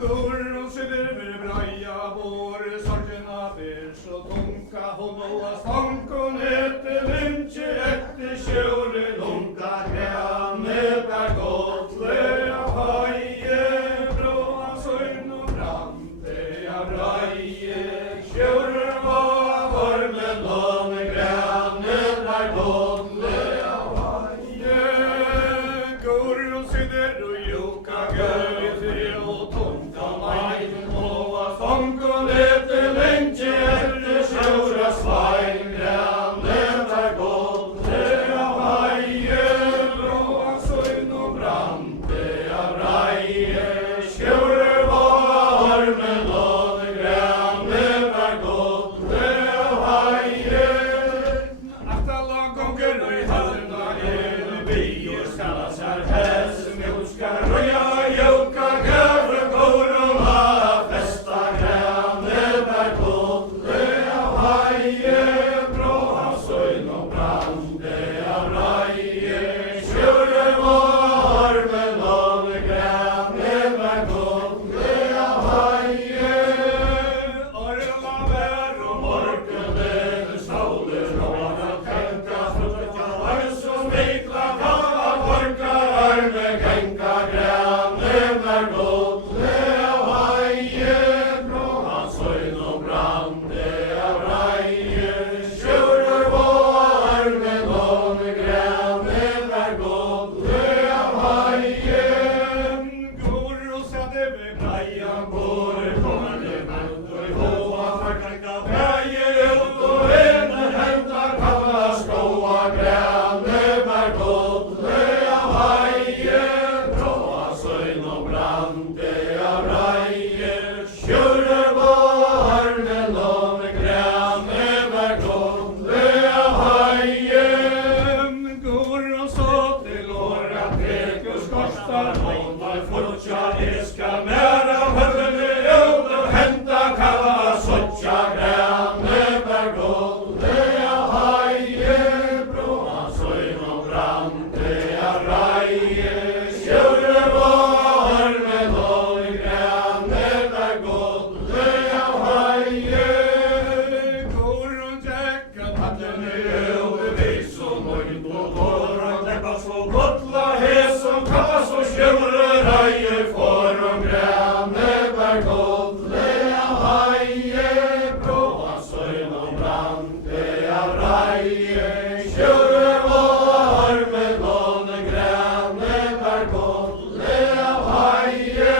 Gurun sitter med braja vår, sorgerna bär så tunga, hon och stankon äter lynche efter tjore lunga granne där gotle av haje, bråa sögn och brante av raje, tjore var varmen låne granne där gotle av haje. Gurun sitter och joka gölje och tunga majden och stankon äter lynche efter tjore svein granne där gotle av haje, bråa sögn och brante av raje, tjore var varmen låne granne där gotle av haje. Att alla gånger och i hallarna bier skallas här häst, mjölskar röja, joka, gavre, går och ha festa granne där gotle av haje, bråa sögn och brande av raje, tjure var varmen låne granne där gotle av haje. Orla vär och morkene ståler och att tänka frukta var så mikla kalla korkar arme gänka granne där gotle av haje, bråa sögn och brande av raje, tjure var varmen låne granne där gotle av haje. Går och satte med brajan går, kommer det vänt och i hova förkläckta braje ut och en hämtar kalla skåa granne där gotle av haje, bråa sögn och brande av raje, tjure var varmen låne granne där gotle av haje. Går och så till åra tekus kostar nån var futja eska nära höllene ut och hämta kalla sotja granne där gotle av haje, bråa sögn och brande av raje, tjure var varmen låne granne där gotle av haje. Går och jäckan hatten över vis och nöjd och går och täppas och gotla hes som kallas och tjure raje får om granne där gotle av haje, bråa sögn och brande av raje, tjure var varmen låne granne där gotle av haje.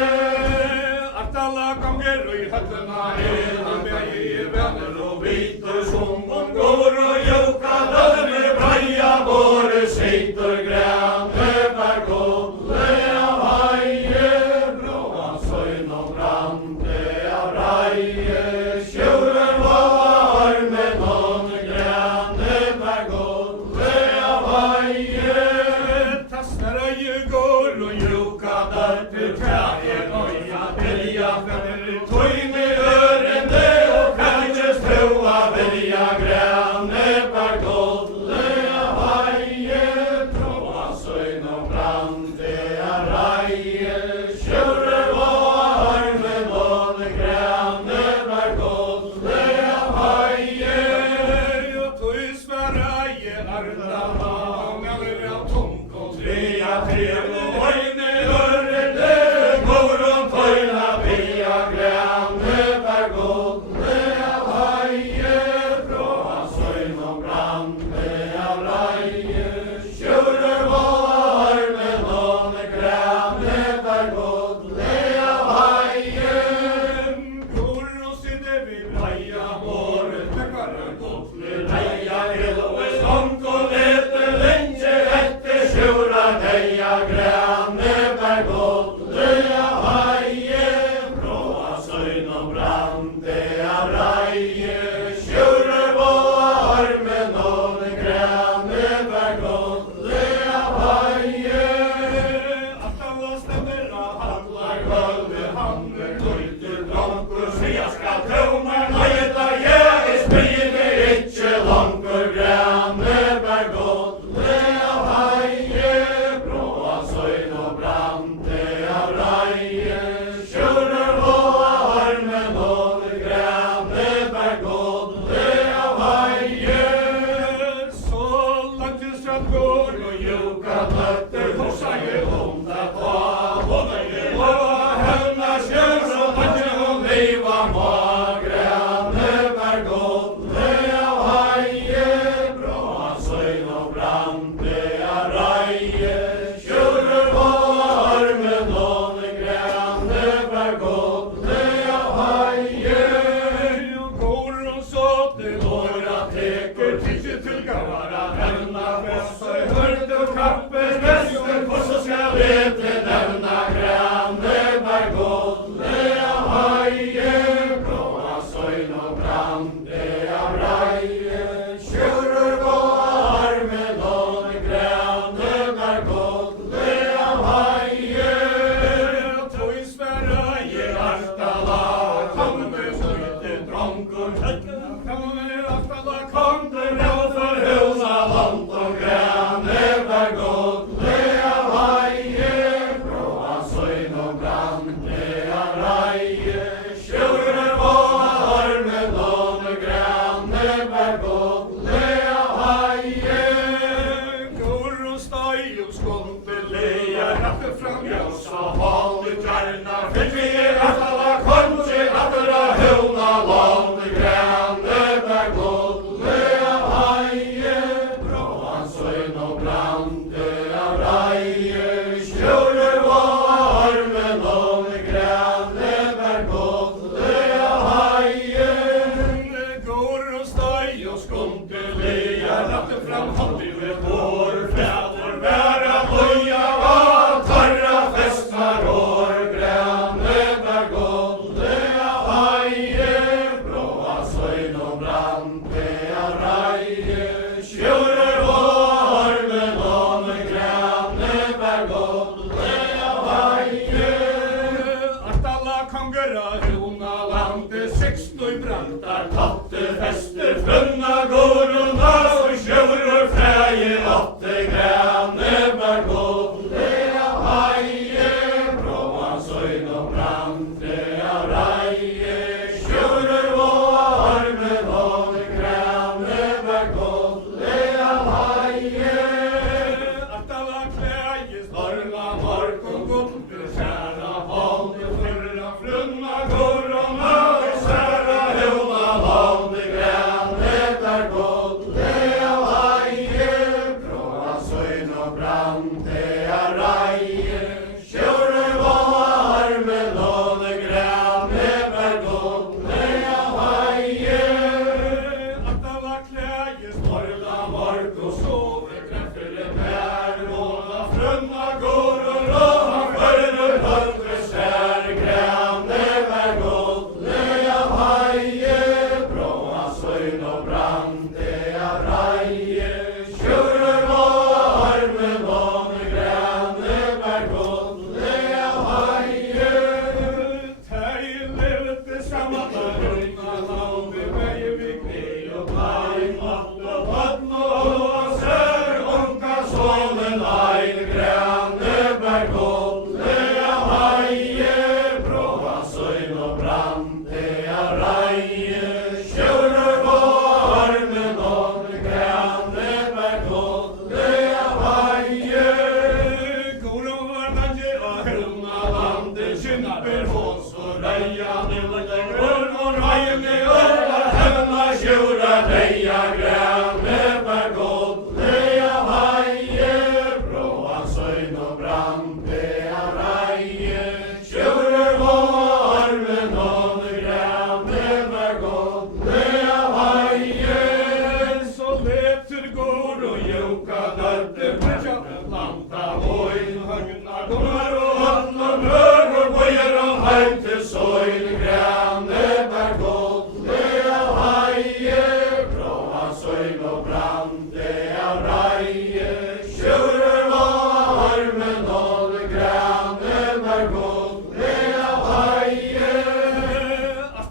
Att alla gånger och i hötterna han bäger vänner och biter som hon går och joka dörre braja våre sitter granne där gotle av haje, bråa sögn och brande av raje, tjure var varmen låne granne där gotle av haje. Tastar går och joka där till trägen och jag välja vänner tog med örende och kanske stora välja granne där gotle av haje, bråa sögn och brande av raje, tjure var varmen låne granne där gotle av haje. Jag tog Sverige ardarna många av tunko trea tre och ojne örende går om tojna bia og brande av reie, sjøre og armen og grane bær godle av heie. Går og støy og skonte leia, rappe fram ljøs og hold ut kjerna, fyrt vi alla konti, alla høvna land, grane bær godle av heie, bråan søgn og brande av reie, sjøre og armen og grane bær godle av heie. Går og støy og skonte leia, rappe fram handi ved vår fæder, bæra loja og tarra festnar år, grane bær godle av heie, bråa søgn og brande av reie, sjøre og armen og grane bær godle av heie. Alla konger av hona landet, 16 brantar, tatte fester, frunna gåruna, og sjører freie, åtte grane bær godle av heie, bråan søgn og brande av reie, sjører og armen og grane bær godle av heie. Alla klægis varma mark og godle, særa halde fyrra, frunna gåruna, og særa høvna land, grane bær godle av heie, bråa søgn og brande av reie, sjøre og armen og grane bær godle av heie. Alla klægis varma mark og sove, treffere bær, måla frunna gåruna, fører høndre sær, grane bær godle av heie, bråa søgn og brande av reie, sjøre og armen og grane bær godle av heie. Tei levde saman av runna landet, vei vi kni og blei, matt og vatn og sær, onka solen ein, grane bær godle av heie, bråa søgn og brande av reie, sjøre og armen og grane bær godle av heie. Går over landet og høvna landet, kynner hås og reia, nylde grønn og reine, og høvna sjøra reia, grane bær godle av heie, bråa søgn og brande av reie, sjøre og armen og grane bær godle av heie. Så leter går og joka nødde, bætja landa voin, høgna gommer og vann og mør, og bøyer og heim til søgn, grane bær godle av heie, bråa søgn og brande av reie, sjøre og armen og grane bær godle av heie.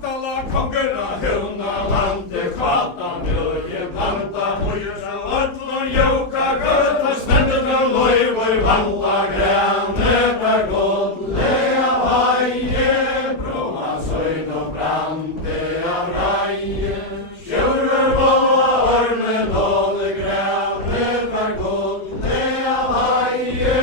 Alla konger av høvna landet, kvata mjølje planta, høyre og allon joka gøta, stendet av loivor valla, grane bær godle av heie, bråa søgn og brande av reie, sjøre og armen og grane bær godle av heie.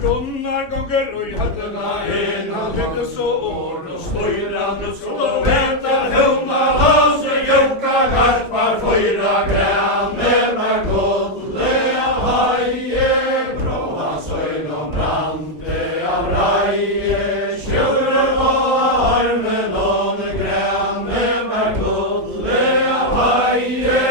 Gunnar gonger og i høttena en, han lette så år og støyra, nu skal du veta høvna hans, joka garpar føyra, grane bær godle av heie, bråa søgn og brande av reie, sjøre og armen og grane bær godle av heie.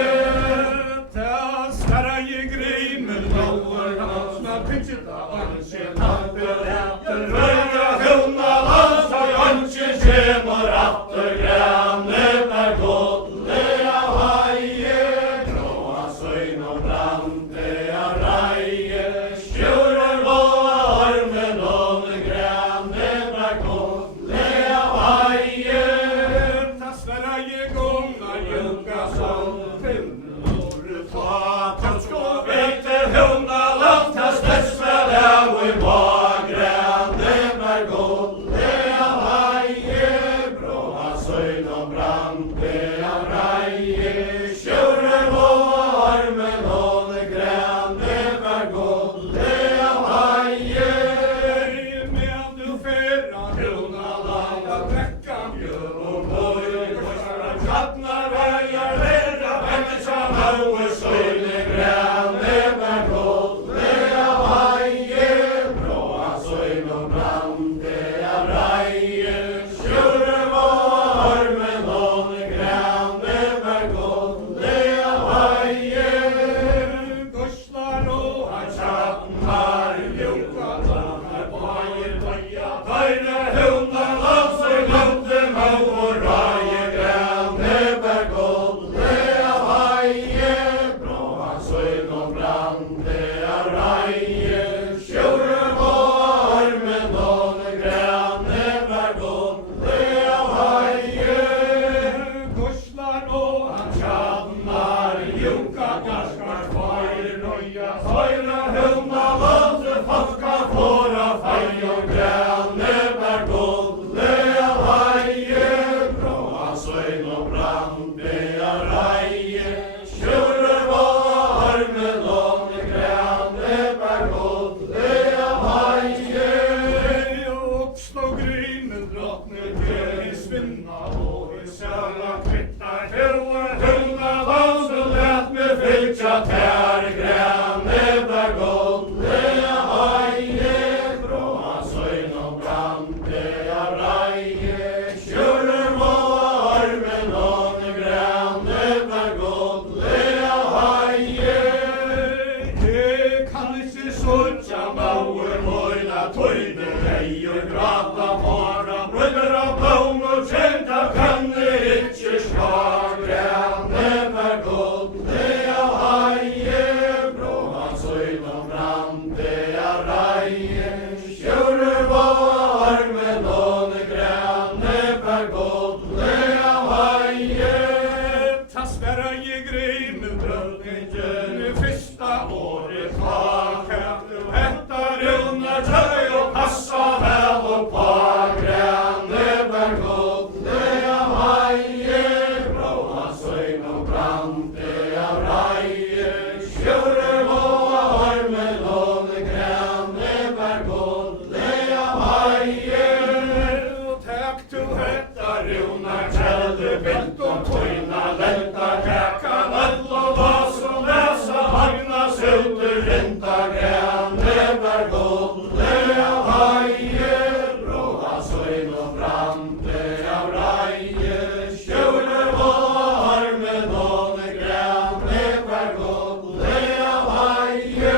Ta skarra i grimen, lover hans, na pitchet av anse, tapper etter røyra, høvna hans, og anse kjemmer atter, grane bær godle av heie, drottne død i svinna og i sjæla kvittar hunna vann og let meg fylkja tær grænne bær godle haie bråa søgn og brande av reie kjører må armen og grænne bær godle haie jeg kan ikke sutja mauer moila tøyde hei og grata fara brødder av blom og kjenta kan det ikke skar grænne bær godle haie bråa søgn og brande av reie kjører må armen og grænne bær godle haie ta sverra i grine brødningen fyrsta året taket og hettar under tøy og passa vel og på grænne bær godle haie bråa søgn og brande av reie kjører må armen og grænne bær godle haie takk du hettar under tøy bint og tøyna lenta kakan all og vas og lesa hagna søter renta grænne bær godle haie bråa søgn og brande av reie kjører må armen og grænne bær godle haie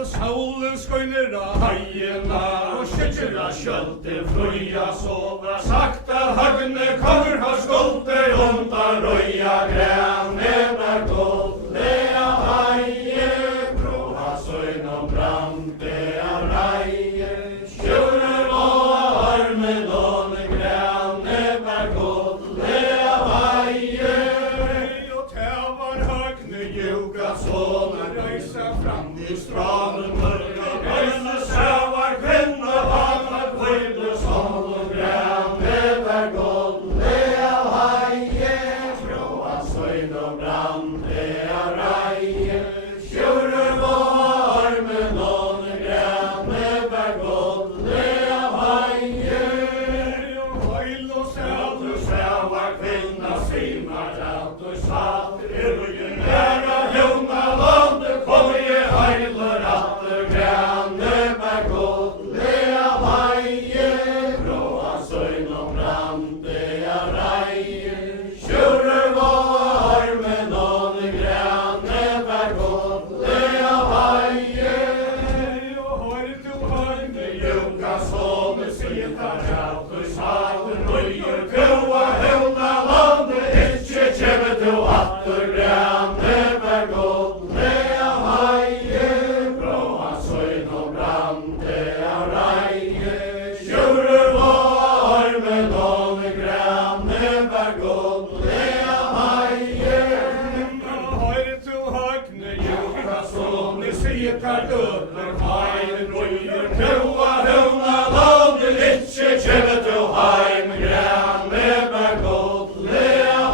og solen skøyner av heiena og skjøtter av skjølte fløya sova sakta hagne kommer har skolte undan røya grænne bær godle haie bråa søgn og brande av reie kjører må armen og grænne bær godle haie og tævar hagne juga såna reisa fram i stranen mørke reise sævar kvinna hana kvøyde sånn og grænne bær godle haie bråa søgn og brande av reie kjører må armen og grænne bær godle haie og heil og sæter sævar kvinna simar alt og sater røyen næra hjuna lande koje heiler atter grænne bær godle haie bråa søgn og brande av reie kjører må armen og grænne bær godle haie og har du hagne juga sånne sitar alt og sater røyer kua hjuna lande ikke kjemme du atter grænne bær godle haie bråa søgn og brande av reie kjører må armen og grænne bær godle haie har du hagne juga sånne sitar øver heim røyer kua hjuna lande ikke kjemme du heim grænne bær godle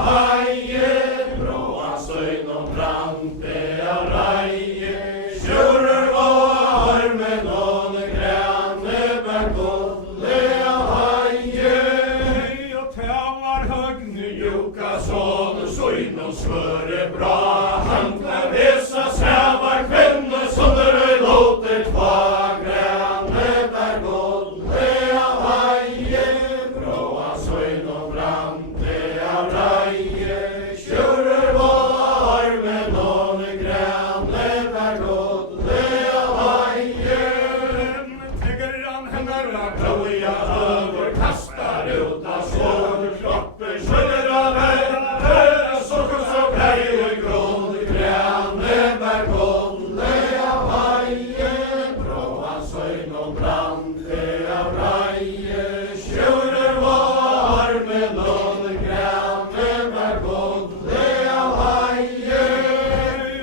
haie bråa søgn og brande av reie kjører må armen og grænne bær godle haie og tævar hagne juga sånne søgn og svøre bra handla vesa sævar kvinne som dere låter tva grænne bær godle haie bråa søgn og brande av reie kjører må armen og grænne bær godle haie tegger han hennar av blåja over kastar ut av sånne kroppen skjønner av høyre sokker så blei og grunn grænne bær godle haie bråa søgn og brande av reie kjører må armen og grænne bær godle haie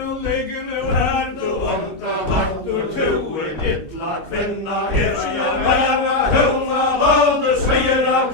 og ligger nu her du vanta vaktur tuer dittla kvinna er jeg bæra hunna lande sier av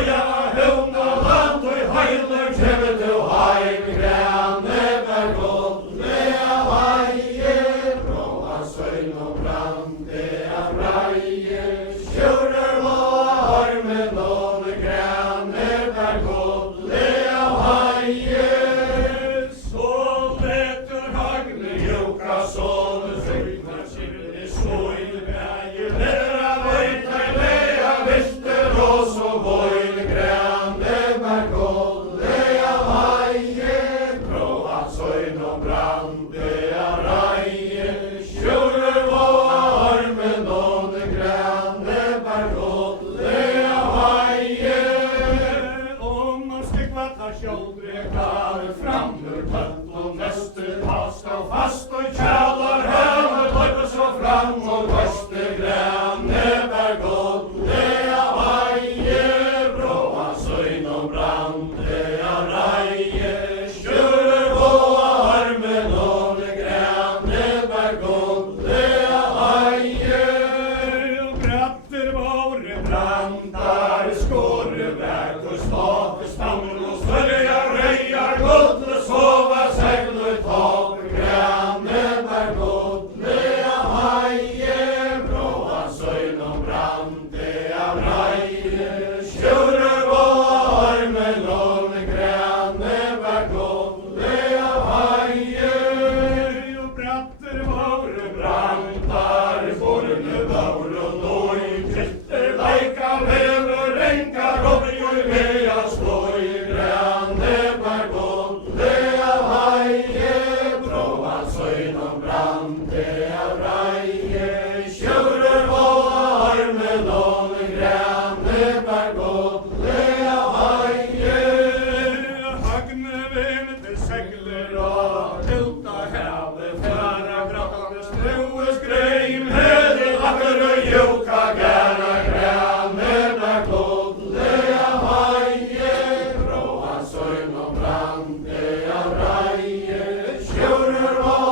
loja hund og land og heiler kjemmer til heim grane ber godlige veier bråa søgn og brann det reier kjører og armen og grane ber godlige veier så letter hagne joka sånne søgner kjemmer skoin bæger lera vøyta leia vister og så voin grane ber godlige veier bråa søgn og brann det reier kjører og armen og grane ber godlige veier om man stikvatta kjoldrekar framlur tøtt og neste fast og kjallar høver løyper så fram og verste grane ber godlige veier bråa søgn og brann det reier kjører og armen og grane ber godlige veier og bratter våre brandar skåre vekk og stake stammer og sørja røyar godle sova segler tak grane ber godlige veier bråa søgn og brann det reier kjører og armen og grane ber godlige veier og bratter våre brandar forne vår og noi krytter leika vever renkar opp i vea slår i grane ber godlige veier bråa søgn og brann det reier kjører og armen og grane ber godlige veier hagne ven til segler og tilta heve færa brattande strøes grein hede lakker og joka gæra grane ber godlige veier bråa søgn og brann det reier kjører og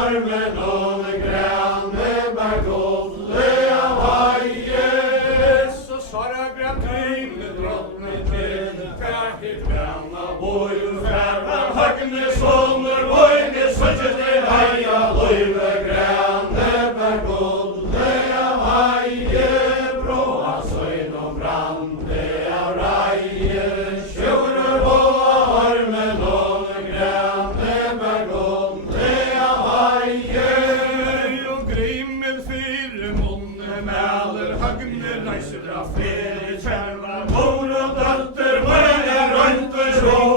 armen og grane ber godlige veier så svarer gratein med drottne til færdig branna boil færva hagne sommer boine søkje til heia løyve grane ber godlige veier bråa søgn og brann det reier kjører og armen og grane ber godlige veier og grimmel fire munne mæler hagne reiser av ferie kjærva mor og døtter møyne rønter og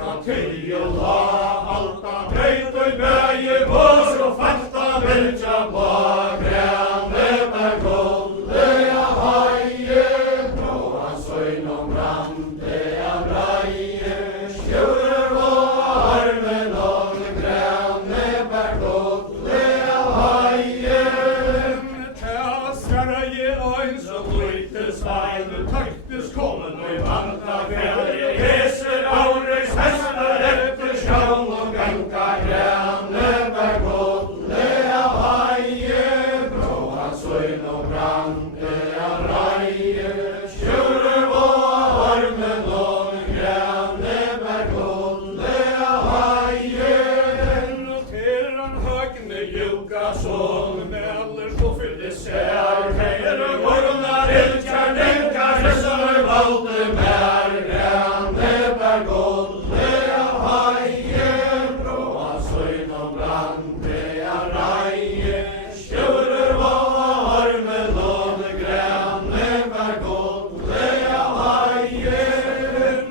og til og la, alta breit og bægi vår og falta velja på grænne bær golde av haie, bråan søgn og brande av reie, skjører og armen og grænne bær golde av haie. Ta skarreie øyn som lyte svein, taktes kommen og i vanta kvelder, heser aures hester etter sjån og ganka grænne bær golde av haie, bråan søgn og brande av reie, skjører og armen og grænne bær golde av haie. Til han høgne juka sånn, med aller så fylde sær, heier og gornar ilkjar nenkar, hessar valde mer, grænne bær golde av haie, bråan søgn og brande av reie, skjører og armen og grænne bær golde av haie.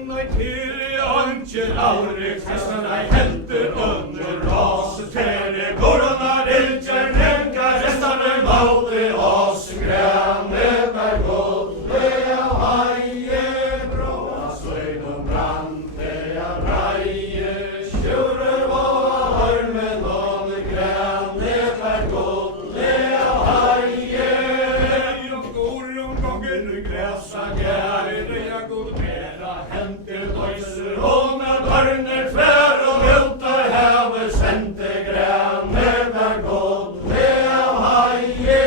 Nei til i anker auriks, hessan ei helter under ras, tere gornar ilkjar nenkar, hessar valde oss, grænne bær golde av haie, bråan søgn og brande av reie, skjører og armen og grænne bær golde av haie. Og går omgången græsa gære, jeg god mera henter løyser, og med barner flær og viltar heve sendte, grænne bær golde av haie,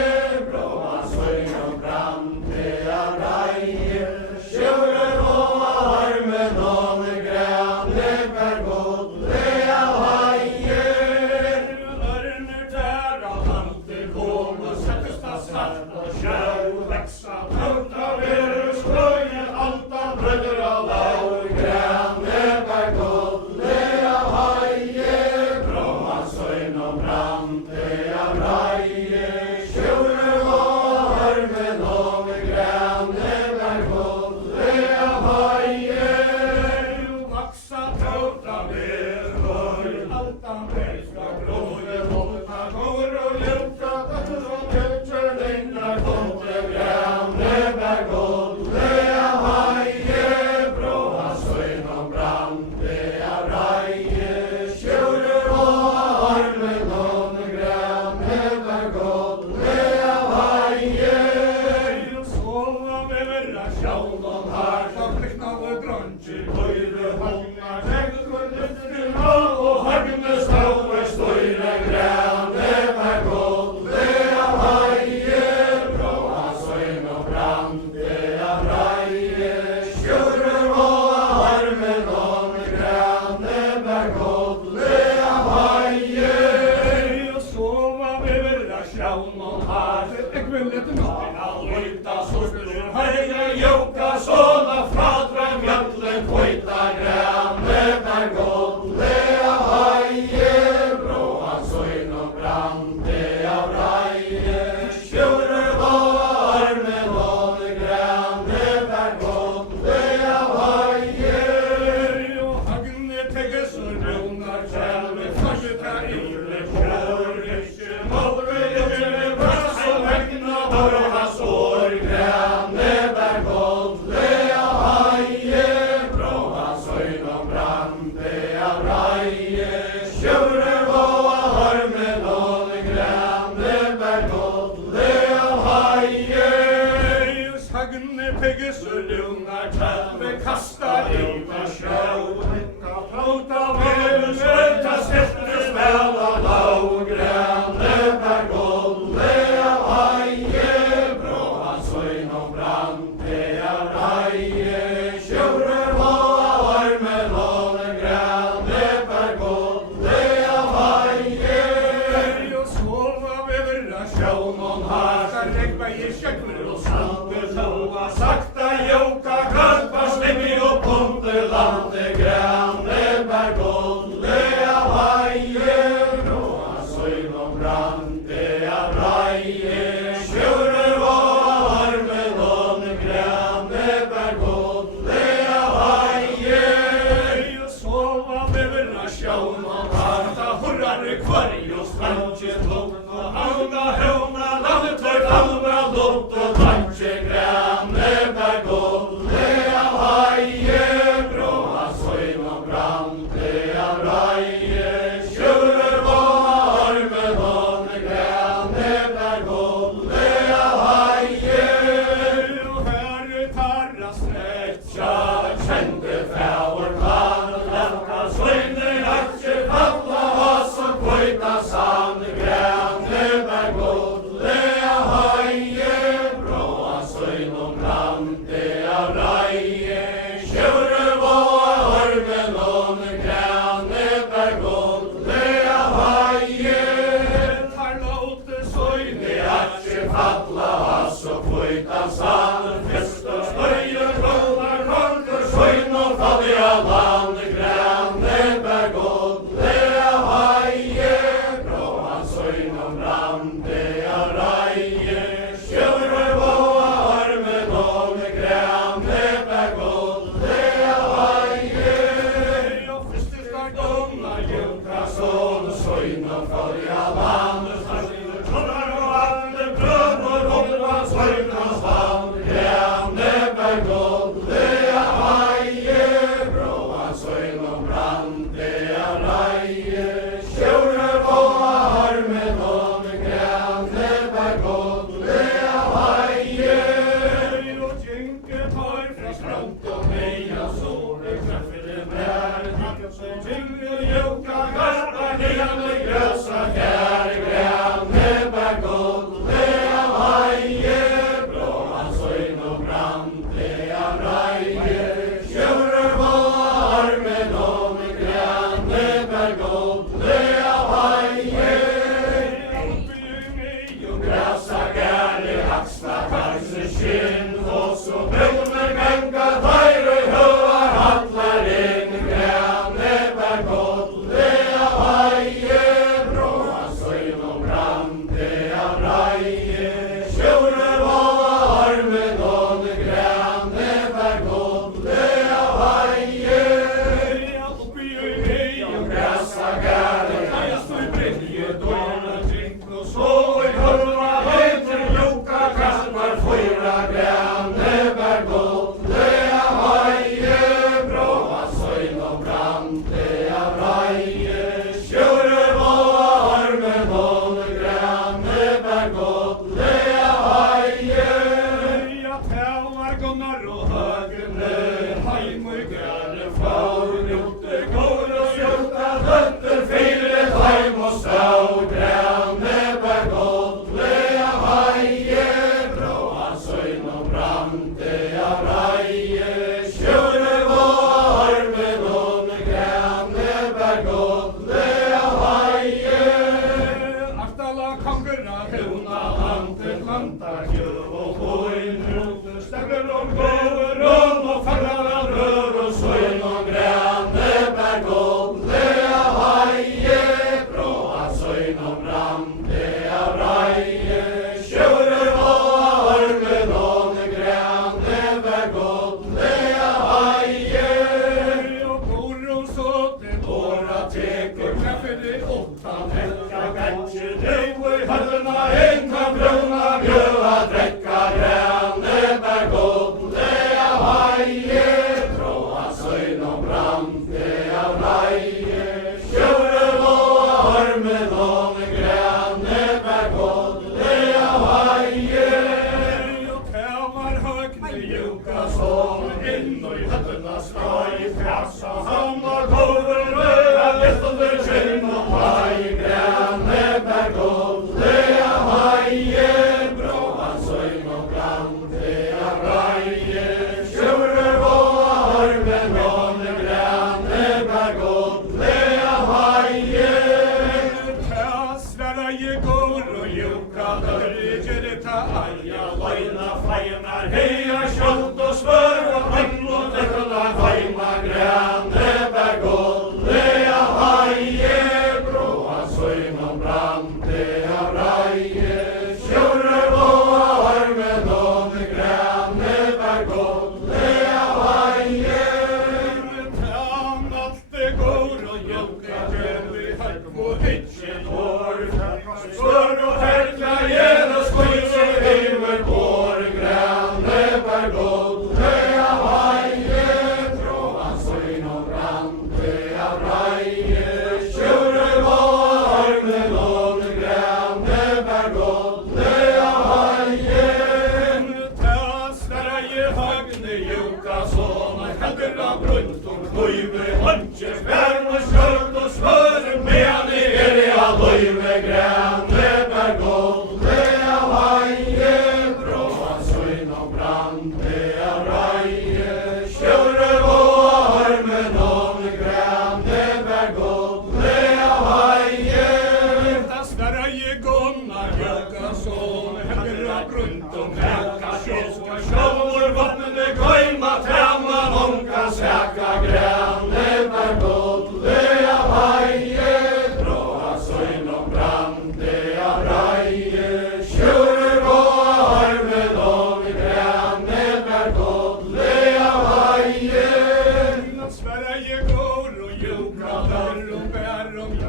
bråan søgn og brande av reie, skjører og armen og grænne bær golde av haie. Arner der av hanter kom og settes ta svart og sjau, veksa tauta veru skøye, alta brødder av lau, grænne bær golde av haie, bråan søgn og brande av reie, skjører og armen og grænne bær golde av haie. Vaksa tauta veru, alta brødder gråje, volta går og ljuka, døtter og tøtter lengnar komte, grænne bær golde av haie, bråan søgn og brande av reie, skjører og armen og grænne bær golde av haie. Sova med verra sjån og har, så klikna og grøntjer, høyre hångar, teggur lyfter og hargne stauer, støyre grænne bær golde av haie, bråan søgn og brande av reie, skjører og armen og grænne bær golde av haie. Sova med verra sjån og har, jeg vil etter natten all lyta, sorter heie joka, såna fratra mjallen, kvøyta grænne bær golde av haie, bråan søgn og brande av reie, skjører og armen og grænne bær golde av haie. Og hagne tegges og raunar kjælve, kanskje ta ille kjør, ikke måre ille, brass og vegna, borra sår, grænne bær golde av haie, bråan søgn og brande av reie, skjører og armen og grænne bær golde av haie. Sagne pegges og lunar kjælve, kastar inn av sjau, tauta veru, ta stelter spela lau, Sveriges landskje tomt og havna høvna landet for favna luft og landskje grane der golde av heie bråa søgn og brante av reie kjører var armen og grane der golde av heie og her tarra stretja kjente fjauer kan landa søgne aksje falla oss og kvøyta sann grane der golde av heie bråa søgn og brante av reie kjører var armen og grane der golde av heie tar låte søgne aksje falla oss og kvøyta sann fest og støye kronar konkur søgn og falli av land grane der golde av heie bråa søgn og brante av reie kjører var armen og grane der golde av heie og første start omna junka sånn søgn og falli av land tronar og alle brønner holva søgn og svann grane der golde av heie bråa søgn og brante av reie kjører var armen og grane der golde av heie og gjenke tar fra skrant og meia sove kraftig bær gjenke joka garpa hene grøsa kjær grane der golde av heie bråa søgn og brante av reie kjører var armen og grane der golde av heie og grasa gærlig haksna kanskje skinn og så brunner ganga feire høvar handlar inn grane der golde av heie bråa søgn og brante av reie kjører var armen og grane der golde av heie oppi og grasa gærlig haksna brinje dårna drink og så i hørna heter joka kastar fyra grane der golde av heie bråa søgn og brante av reie kjører var armen og grane der golde av heie ja tævar gunnar og høgne heim og grane faur ute går og skjøtta døtter fire heim og stau grane der golde av heie bråa søgn og brante av reie kjører var armen og grane der golde av heie Aftala kongura huna ante plantar kjøv og hoin roter stemmer og gåver og fangar av rør og søgn og grane der golde av heie bråa søgn og brante av reie kjører var armen og grane der golde av heie og goron såte åra teker kraftig åttan hekka gantje døy høllena enka brunna mjøa drekka grane der golde av heie bråa søgn og brante av reie kjører var armen og grane der golde av heie og tævar høgne joka sånn inn og i høllena skal i fjassa hamna kover røra lett under kjønn og pai grane der golde av heie bråa søgn og brante av reie kjører var armen og grane der golde av heie Sverre går og joka dørger ta aia løgna feinar heia kjølt og smør og handl og dekla feima grane der golde av heie bråa søgn og brante av reie kjører var armen og grane der golde av heie Tan alt det går og joka dørger og hitjen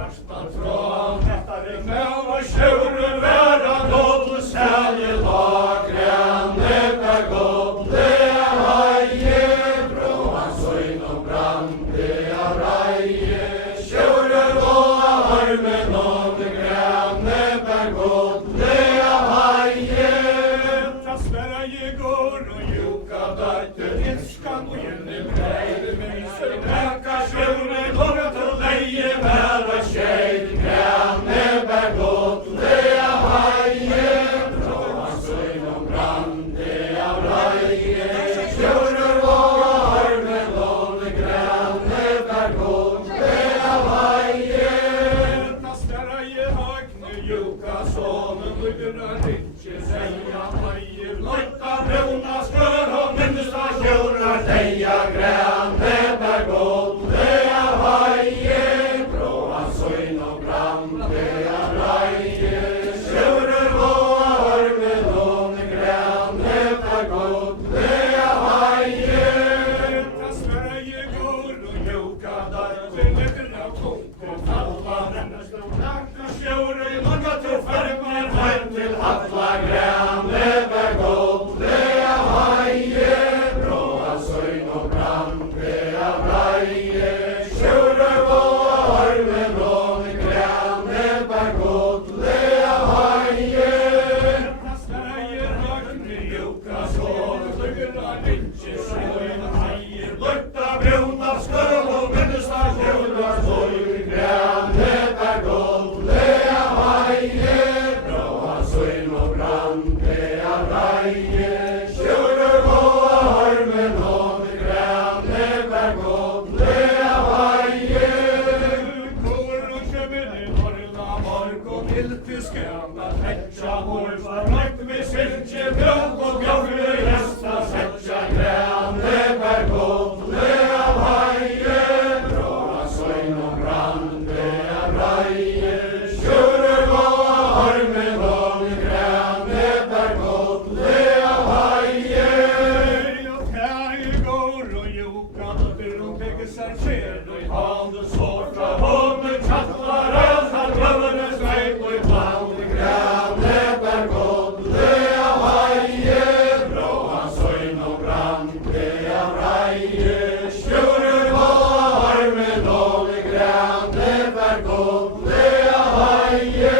hjertan tråd. Etter med og sjøren være nåd, særlig lagrene er godt. Det er heie, brå hans øyn og brann, det er reie. Sjøren og armen og det grønne er godt, det er heie. Ta Sverige går og juka døyter, inskan og gjerne breid, men så brekka sjøren kommer til leie, være skjeid, grønne er godt, det er heie. Brå hans øyn og brann, det er reie. Sjøren og armen og det grønne er godt, det er heie. Ta Sverige hagne juka sonen, lugna rikki seia heie. Løyta bruna skør og minnesta sjørar deia, grønne er godt, det er heie. Brå hans øyn og brann, det er reie. Sjørar og armen og det grønne er godt, det er heie. Ta Sverige går og juka døyter, lugna tunker, falla brennast og nakna sjørar, lukka til fermer, heim til halla, grønne er godt, det er heie. Brå hans øyn og brann, det er reie. Sjørar og armen og det grønne er godt, det er heie. Ta Sverige hagne juka sonen, lugna rikki seia heie. Løyta bruna skør og minnesta sjørar deia, grønne er godt, det er heie. Brå hans øyn og brann, det er reie. Sjørar og armen og det grønne er godt, det er heie. Kår og kjømmer i morla morgon, ilti skjønna fetja hår, forlagt med silke, bjørn og gavle gjesta, setja grønne er godt, det er heie. Brå hans øyn og brann, det er reie. Sjørar og armen og det grønne er godt, det er heie. Og kære går og juka døtter og begge seg skjer og i hande sår fra hånden kattlar øsar gløvene sveip og i plan, det grønne er godt, det er heie. Brå hans øyn og brann, det er reie. Sjørar og armen og det grønne er godt, det er heie.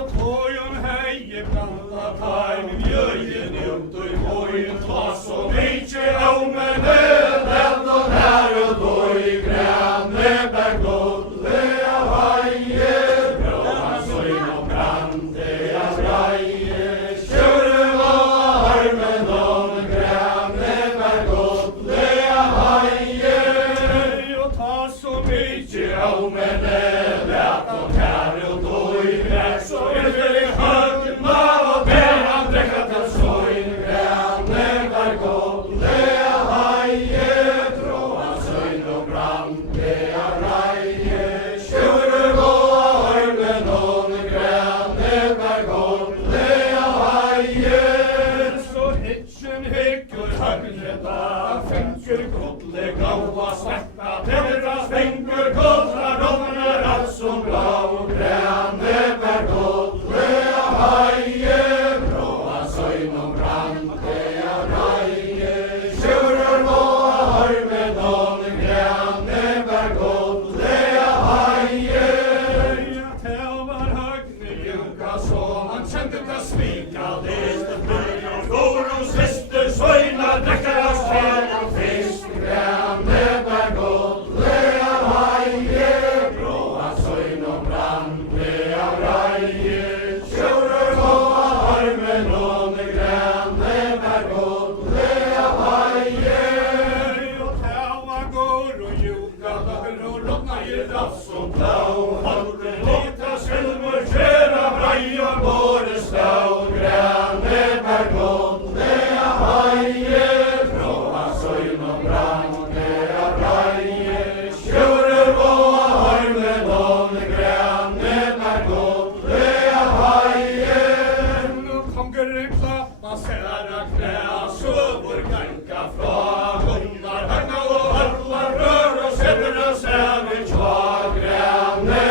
Og tåjon heie blanda taim, bjørgen ut og i mojen ta så mykje av men den og her og doi, grønne er godt, det er heie. Brå hans øyn og brann, det er reie. Sjørar og armen og det grønne er godt, det er heie. Og ta så mykje av men den og her og doi, så det i høgna og ber han drekka til soin, grønne er godt, det er heie. Brå hans øyn og brann, det er reie. Sjørar og armen og det grønne er godt, det er heie. Så hitjen hikkur høgneta, fengur godle gaua svetta, pedra svengur godla rovner alt som blau, grønne er godt, det er heie. Brå hans øyn og brann, det er reie. Sjørar og armen og det grønne er godt, det er heie. Til var høgne juka så han kjente til svika, leste bøy og går og siste søyna, drekker av skjær og fisk, grønne er godt, det er heie. Brå hans øyn og brann, det er reie. Sjørar og armen og det grønne er godt, det er heie. Og tæva går og juka døtter og rådna i rass og blau, holde lita silver, kjera brei og båre stau, grønne er godt, det er heie. Brå hans øyn og brann, det er reie. Sjørar og armen og det grønne er godt, det er heie. Nå konger klappa særa knæ, søvor ganga fra Gunnar Høgna og allar rør og setter oss av i tva, grønne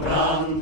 Brand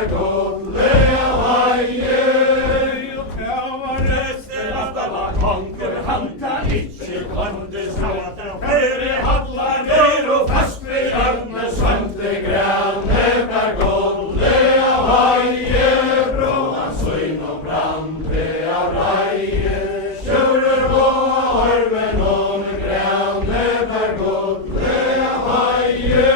bergodle av heie. Og kjævar rester at alla konkur hanta ikkje kvandes hatt. Høyre hallar ned og fast ved hjørne svante grane bergodle av heie. Bråan søgn og brandre av reie. Kjører på armen om grane bergodle av heie.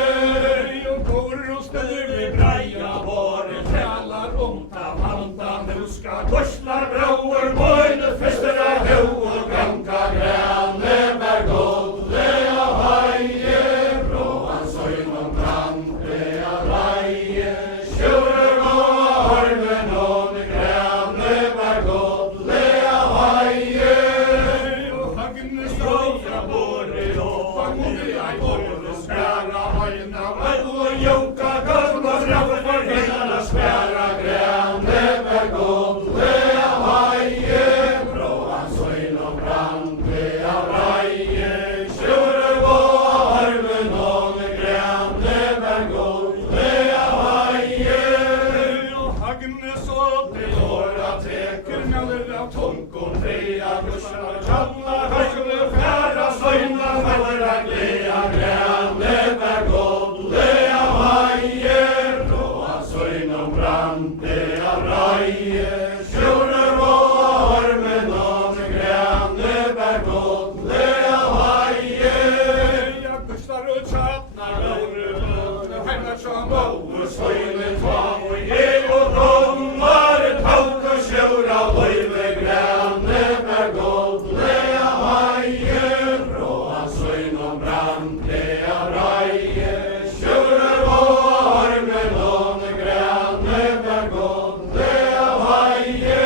Og går og støver i breia våre trælar ta vanda. Nu skal korslar brauer møyne fester av hau og ganka grane bergodle av heie. Bråan søgn og brandre av reie. Kjører på armen om grane bergodle av heie. Og hagne ståra våre og i våre skæra heina og joka gamla framfor hela skæra grane bergodle av heie. Bråan søgn og brandre av reie. Kjører på armen om grane bergodle av heie. Og hagne så til åra teker naller av tunkon fria gussar kjalla høyre færa søgna færa glea grane bergodle av heie. Bråan søgn og brandre av reie. Kjører på armen om grane bergodle av heie. Ja, gussar og tjatnar låre hennar som over søgne tva og jeg og domar tauk og kjøra løyve grane bergodle av heie. Bråan søgn og brandre av reie. Kjører på armen om grane bergodle av heie.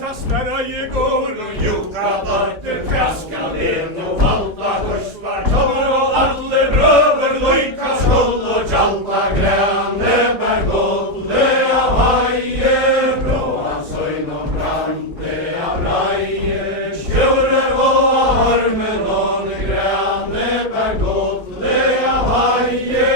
Tastar jeg går og joka barter kraska len og valta korsvar tommer og alle brøver loika skål og tjalta grane bergodle av heie. Bråan søgn og brandre av reie. Kjører på armen om grane bergodle av heie.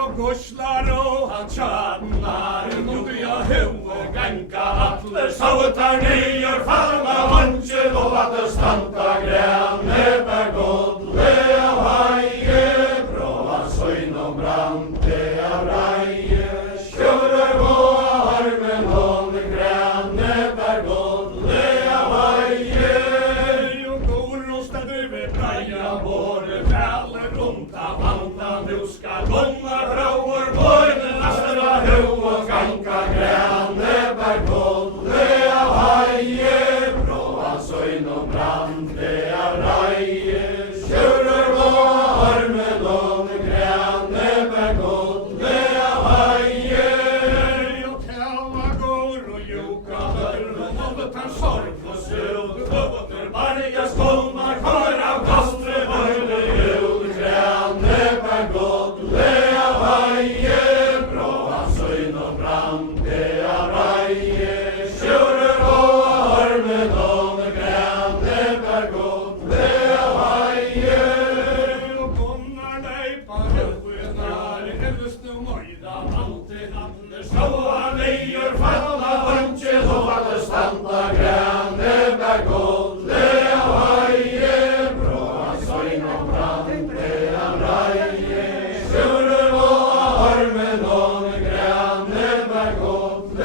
Og gorslar og han tjannar mot ja hau ganka alle sautar nyer falla vansje og at det standa grane bergodle av heie. Bråan søgn og brandre av reie. Kjører på armen om grane bergodle av heie. Og går og steder ved breia våre fæler ta vanda. Nu skal gonga brauer møyne laster av hau og ganka grane bergodle av heie. Bråan søgn og brandre av reie. Kjører på armen om grane bergodle av heie. Og tæva går og joka dørren og tar sorg og søv. Høvner barga skolmar kommer av kastre høyre jul grane bergodle av heie. Bråan søgn og brandre av reie. Kjører på armen om grane bergodle av heie. Og kommer leipa høynar elvestnu møyda alltid andre ståa leier falla vansje og at det standa grane bergodle av heie. Bråan søgn og brandre av reie. Kjører på armen om grane bergodle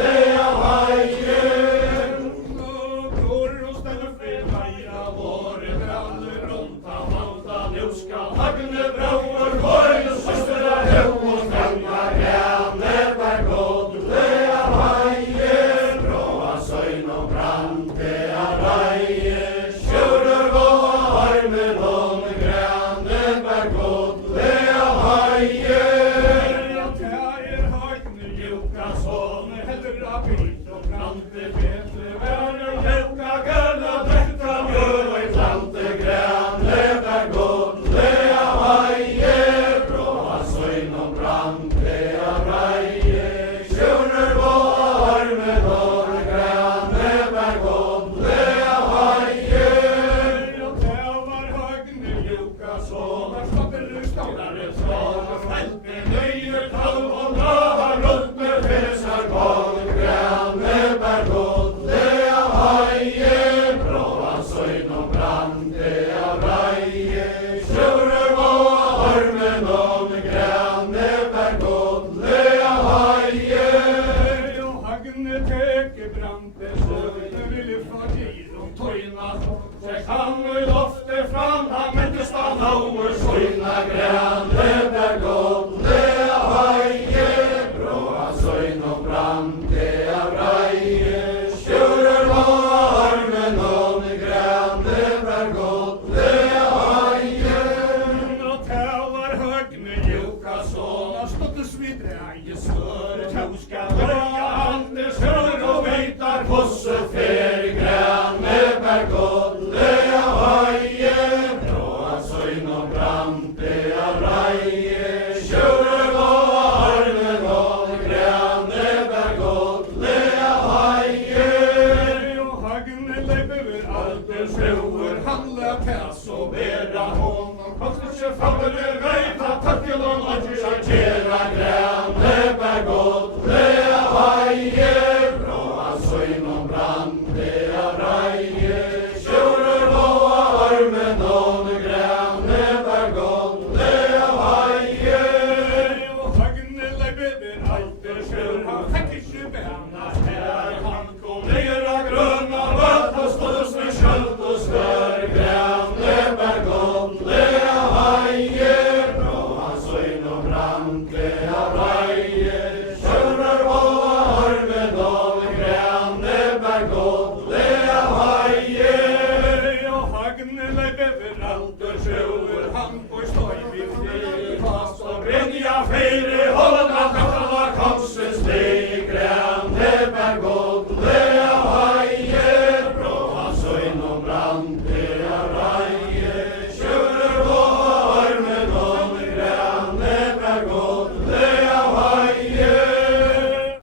søgn og brande av reie, skjurer varmen og grønne bær godle haie. Og talar høgne Jukasson, og ståttes vid dreie sør, tauska Løya Anders hør og veitar fosse fer, grønne bær godle haie, bråa søgn og brande av reie, skjurer varmen og grønne bær godle haie. og hagne leiber alder sjauer, handla pass og vera hon, og kostar seg faller veita takkelon og Kjera grønne bær godle haie, bråa søgn og brande av reie, skjurer varmen og grønne bær godle haie. og hagne leiber alder sjauer, han fikk ikkje bæna